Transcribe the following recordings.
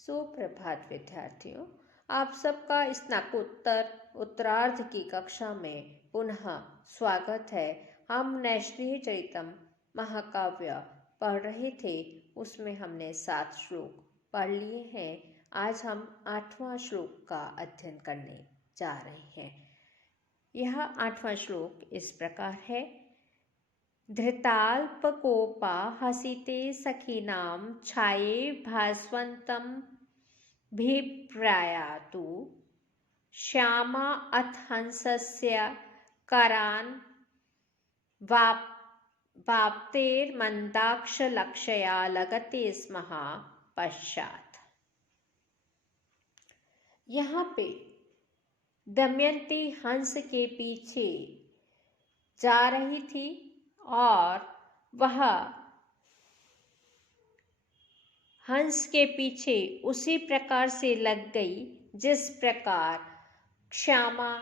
सुप्रभात विद्यार्थियों, आप सबका स्नातकोत्तर उत्तरार्ध की कक्षा में पुनः स्वागत है। हम नैष्ठीय चरितम महाकाव्य पढ़ रहे थे, उसमें हमने 7 श्लोक पढ़ लिए हैं। आज हम 8वां श्लोक का अध्ययन करने जा रहे हैं। यह 8वां श्लोक इस प्रकार है। धृताल्पकोपा हसिते सखीनां छाये भास्वन्तं भिप्रायातु श्यामा अथ हंसस्य करान् वाप्तेर्मन्दाक्षलक्षया लगते स्मः पश्चात्। यहाँ पे दमयंती हंस के पीछे जा रही थी और वह हंस के पीछे उसी प्रकार से लग गई जिस प्रकार श्यामा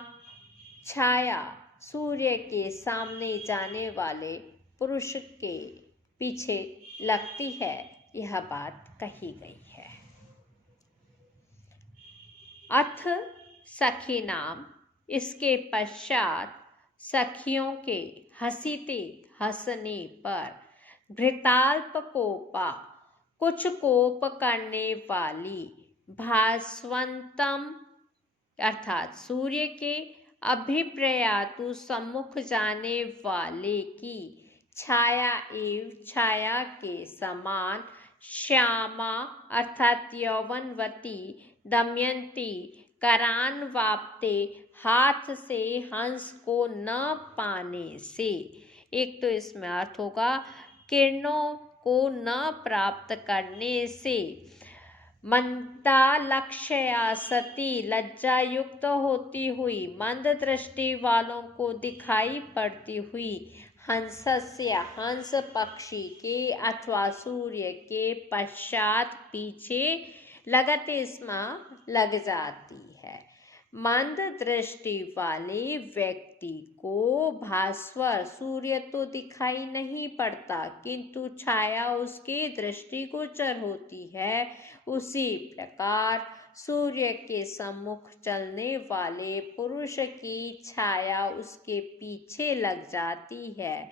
छाया सूर्य के सामने जाने वाले पुरुष के पीछे लगती है। यह बात कही गई है। अथ सखी नाम, इसके पश्चात सखियों के हसीते हंसने पर, घृताल्पकोपा कुछ कोप करने वाली, भास्वंतम अर्थात सूर्य के, अभिप्रयातु सम्मुख जाने वाले की, छाया एवं छाया के समान, श्यामा अर्थात यौवनवती दमयंती, करान वाप्ते हाथ से हंस को न पाने से। एक तो इसमें अर्थ होगा किरणों को न प्राप्त करने से, मंदा लक्ष्या सती लज्जा युक्त होती हुई, मंद दृष्टि वालों को दिखाई पड़ती हुई, हंसस्य हंस पक्षी के अथवा सूर्य के पश्चात पीछे, लगते स्म लग जाती है। मंद दृष्टि वाले व्यक्ति को भास्वर सूर्य तो दिखाई नहीं पड़ता, किंतु छाया उसके दृष्टिगोचर होती है। उसी प्रकार सूर्य के सम्मुख चलने वाले पुरुष की छाया उसके पीछे लग जाती है।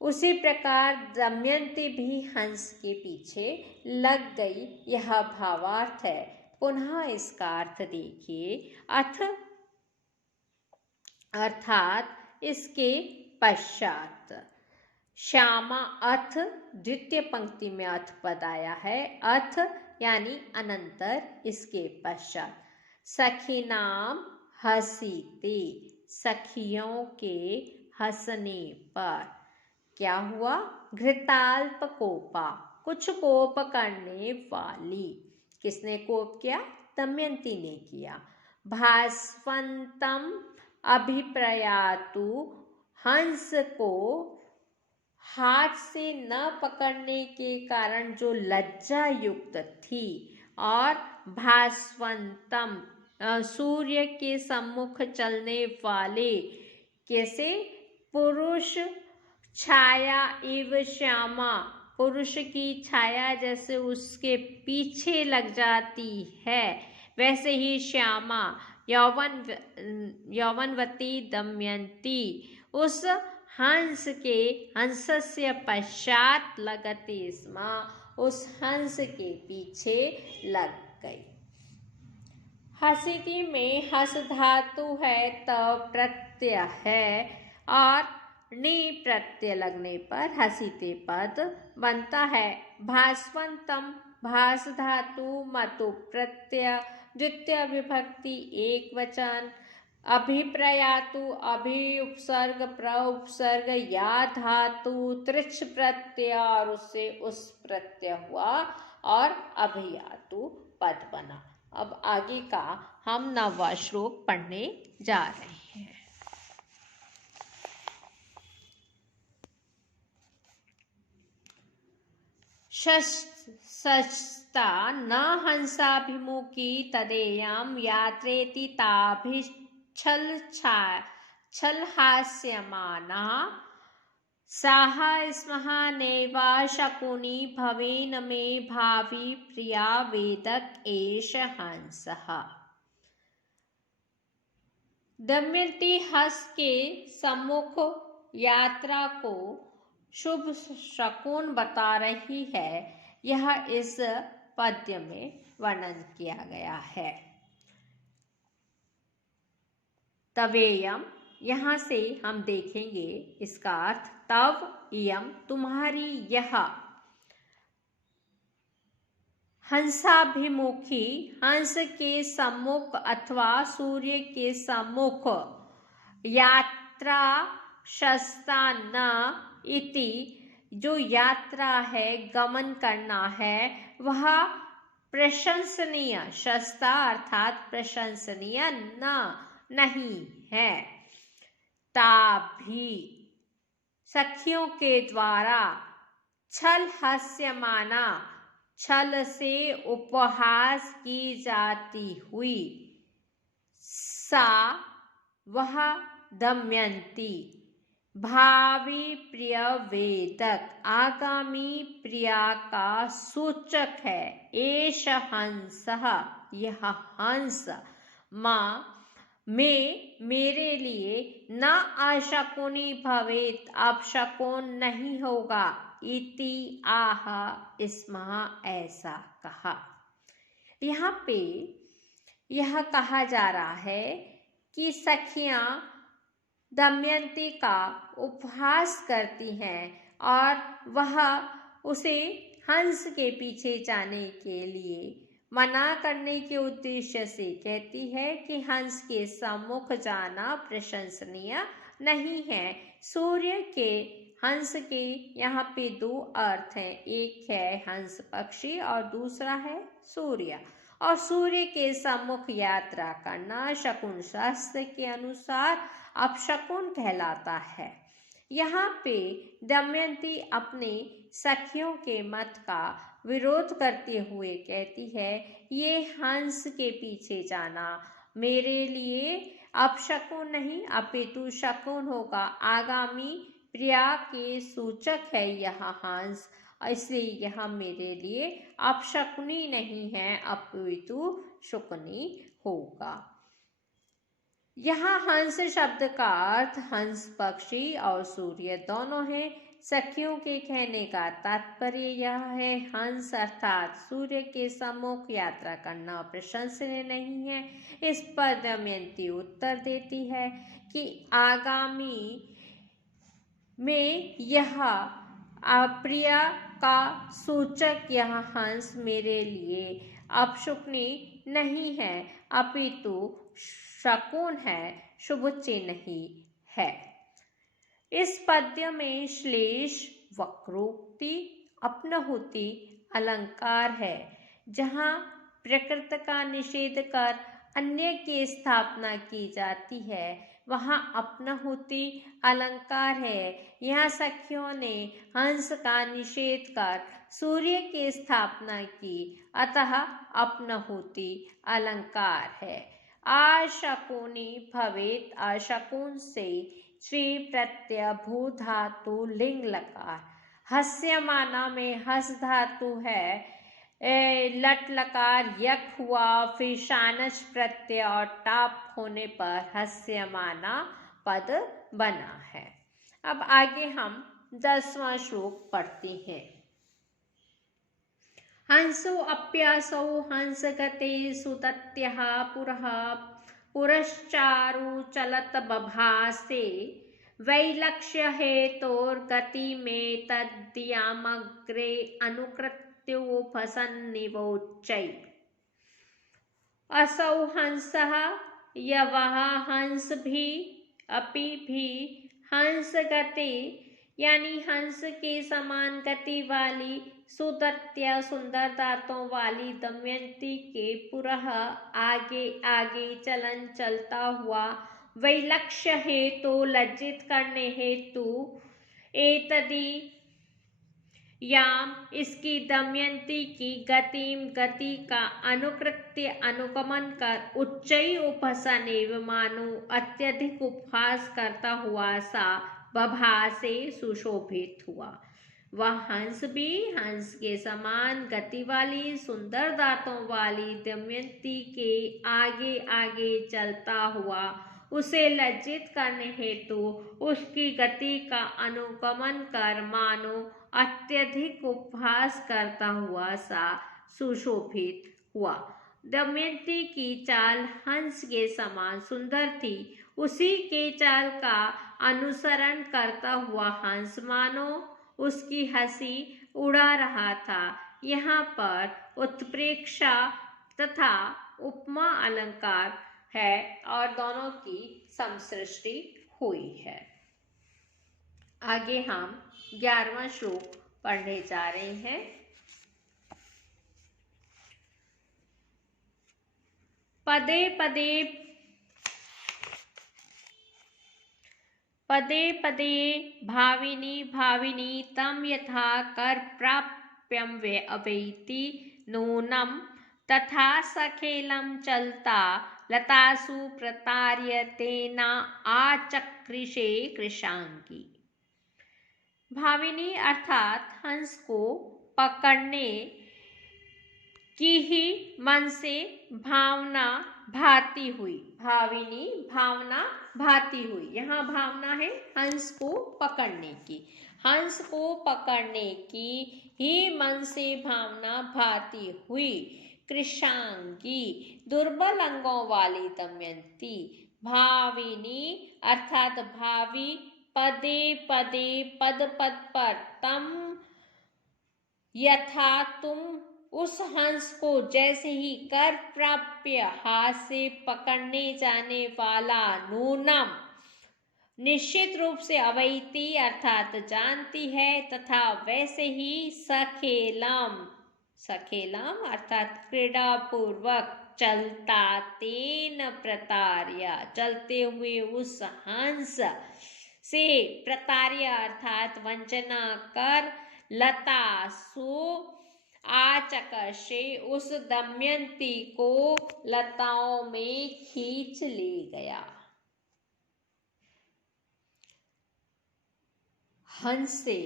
उसी प्रकार दमयंती भी हंस के पीछे लग गई। यह भावार्थ है। पुनः इसका अर्थ देखिए। अथ अर्थात इसके पश्चात, श्यामा अथ द्वितीय पंक्ति में अथ पद आया है। अथ यानी अनंतर, इसके पश्चात। सखी नाम हसीते, सखियों के हंसने पर क्या हुआ? घृताल्प कोपा कुछ कोप करने वाली। किसने कोप किया? दमयंती ने किया। भास्वंतम अभिप्रयातु, हंस को हाथ से न पकड़ने के कारण जो लज्जा युक्त थी, और भास्वंतम सूर्य के सम्मुख चलने वाले कैसे पुरुष, छाया एवं श्यामा पुरुष की छाया जैसे उसके पीछे लग जाती है, वैसे ही श्यामा यौवनवती दमयंती उस हंस के हंसस्य पश्चात लगते स्म, उस हंस के पीछे लग गई। हसीति में हस धातु है तो प्रत्यय है, और नी प्रत्यय लगने पर हसीते पद बनता है। भास्वंतम भास धातु मतु प्रत्यय, द्वितीय विभक्ति एक वचन। अभिप्रयातु अभि उपसर्ग प्र उपसर्ग या धातु त्रिच प्रत्यय और उससे उस प्रत्यय हुआ और अभियातु पद बना। अब आगे का हम 9वां श्लोक पढ़ने जा रहे हैं। शस्ता न हंसाभिमुखी तदेयं यात्रेति ताभिश्छलहास्यमाना, साह स्मः नैवा शकुनी भवेन मे भावी प्रिया वेदक एष हंसः। दमयंती हंस के सम्मुख यात्रा को शुभ शकुन बता रही है। यह इस पद्य में वर्णन किया गया है। तवेयम, यहाँ से हम देखेंगे इसका अर्थ तव इयम, तुम्हारी यह हंसाभिमुखी, हंस के सम्मुख अथवा सूर्य के सम्मुख यात्रा शस्ता न इति, जो यात्रा है, गमन करना है, वह प्रशंसनीय, शस्ता अर्थात प्रशंसनीय न नहीं है। ताभी, सखियों के द्वारा, छल हास्यमाना, छल से उपहास की जाती हुई, सा वह दमयंती, भावी प्रिय वेदक, आगामी प्रिया का सूचक है। एष हंसः, यह हंस, माँ में, मेरे लिए, न अशकुनी भवेत, अब शकुन नहीं होगा, इति आह स्मः, ऐसा कहा। यहाँ पे यह कहा जा रहा है कि सखियां दमयंती का उपहास करती हैं और वह उसे हंस के पीछे जाने के लिए मना करने के उद्देश्य से कहती है कि हंस के सम्मुख जाना प्रशंसनीय नहीं है। सूर्य के, हंस के यहाँ पे दो अर्थ हैं, एक है हंस पक्षी और दूसरा है सूर्य। और सूर्य के सम्मुख यात्रा करना शकुन शास्त्र के अनुसार अपशकुन कहलाता है। यहाँ पे दमयंती अपने सखियों के मत का विरोध करते हुए कहती है, ये हंस के पीछे जाना मेरे लिए अपशकुन नहीं अपितु शकुन होगा, आगामी प्रिया के सूचक है यह हंस, इसलिए यह मेरे लिए अपशकुनी नहीं है अपितु शुकनी होगा। यहाँ हंस शब्द का अर्थ हंस पक्षी और सूर्य दोनों है। सखियों के कहने का तात्पर्य यह है, हंस अर्थात सूर्य के सम्मुख यात्रा करना प्रशंसनीय नहीं है। इस पर दमयंती उत्तर देती है कि आगामी में यह अप्रिया का सूचक यह हंस मेरे लिए अपशकुनी नहीं है अपितु शकुन है, शुभ चिन्ह ही है। इस पद्य में श्लेष, वक्रोक्ति, अपनहुति अलंकार है। जहाँ प्रकृत का निषेध कर अन्य की स्थापना की जाती है, वहाँ अपनहुति अलंकार है। यहाँ सखियों ने हंस का निषेध कर सूर्य की स्थापना की, अतः अपनहुति अलंकार है। अशकुनी भवेत, अशकुन से श्री प्रत्यय भू धातु लिंग लकार, हस्यमाना में हस धातु है, लट लकार यक हुआ, फिर शानच प्रत्यय और टाप होने पर हस्यमाना पद बना है। अब आगे हम 10वां श्लोक पढ़ते हैं। हंसो अप्यासौ हंस गते सुतत्यः पुरः, पुरश्चारु चलत बभासे, वैलक्ष्य हेतोर्गति में तद्यामग्रे अनुकृत्योपसन्निवोच्चै। असौ हंसः, यवः हंस भी, अपि भी, हंस गति यानी हंस के समान गति वाली, सुदत्या सुंदर दांतों वाली दमयंती के पुरः आगे आगे चलन चलता हुआ, वैलक्ष्य हेतु लज्जित करने हेतु, एतदी याम इसकी दमयंती की गतिम गति का अनुकृत्य अनुगमन कर, उच्चई उपसन एवं मानो अत्यधिक उपहास करता हुआ सा बभा से सुशोभित हुआ। वह हंस भी हंस के समान गति वाली सुंदर दांतों वाली दमयंती के आगे आगे चलता हुआ उसे लज्जित करने हेतु उसकी गति का अनुगमन कर मानो अत्यधिक उपहास करता हुआ सा सुशोभित हुआ। दमयंती की चाल हंस के समान सुंदर थी। उसी के चाल का अनुसरण करता हुआ हंस मानो उसकी हंसी उड़ा रहा था। यहाँ पर उत्प्रेक्षा तथा उपमा अलंकार है और दोनों की समसृष्टि हुई है। आगे हम 11वां श्लोक पढ़ने जा रहे हैं। पदे पदे भाविनी भाविनी तम यथा कर प्राप्यम वे अवैति नूनम तथा सखेलम चलता लतासु प्रतार्य तेना आचक्रिशे कृशांगी। भाविनी अर्थात हंस को पकड़ने की ही मन से भावना भाती हुई। भाविनी भावना भाती हुई। यहाँ भावना है हंस को पकड़ने की। हंस को पकड़ने की ही मन से भावना भाती हुई कृशांगी दुर्बल अंगों वाली दमयंती। भाविनी अर्थात भावी पदे पदे पद पद पर तम यथा तुम उस हंस को जैसे ही कर प्राप्य हाथ से पकड़ने जाने वाला नूनम निश्चित रूप से अवैती अर्थात जानती है तथा वैसे ही सखेलम सखेलम अर्थात क्रीड़ा पूर्वक चलता तेन प्रतार्य चलते हुए उस हंस से प्रतार्य अर्थात वंचना कर लता सो आचकशे उस दमयंती को लताओं में खींच ले गया। हंस से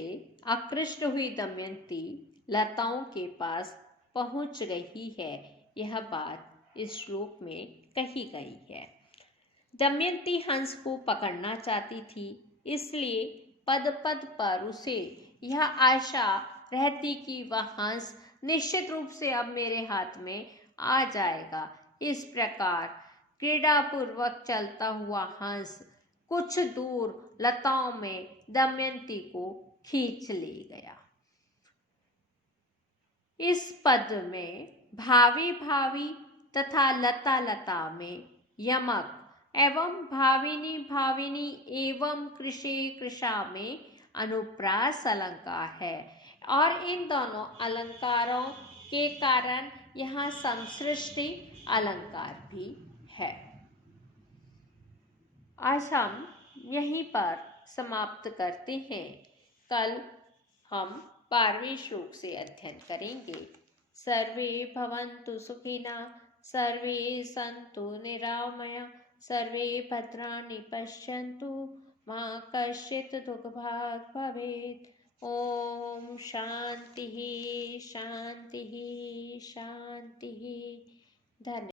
आकृष्ट हुई दमयंती लताओं के पास पहुंच गई है। यह बात इस श्लोक में कही गई है। दमयंती हंस को पकड़ना चाहती थी, इसलिए पद पद पर उसे यह आशा रहती कि वह हंस निश्चित रूप से अब मेरे हाथ में आ जाएगा। इस प्रकार क्रीड़ा पूर्वक चलता हुआ हंस कुछ दूर लताओं में दमयंती को खींच ले गया। इस पद में भावी भावी तथा लता लता में यमक एवं भाविनी भाविनी एवं कृषे कृषा में अनुप्रास अलंकार है और इन दोनों अलंकारों के कारण यहाँ समसृष्टि अलंकार भी है। आज हम यहीं पर समाप्त करते हैं। कल हम 12वें श्लोक से अध्ययन करेंगे। सर्वे भवन्तु सुखिनः सर्वे सन्तु निरामया सर्वे भद्राणि पश्यन्तु मा कश्चित् दुःखभाग् भवेत्। ओम शांति शांति शांति। धन्यवाद।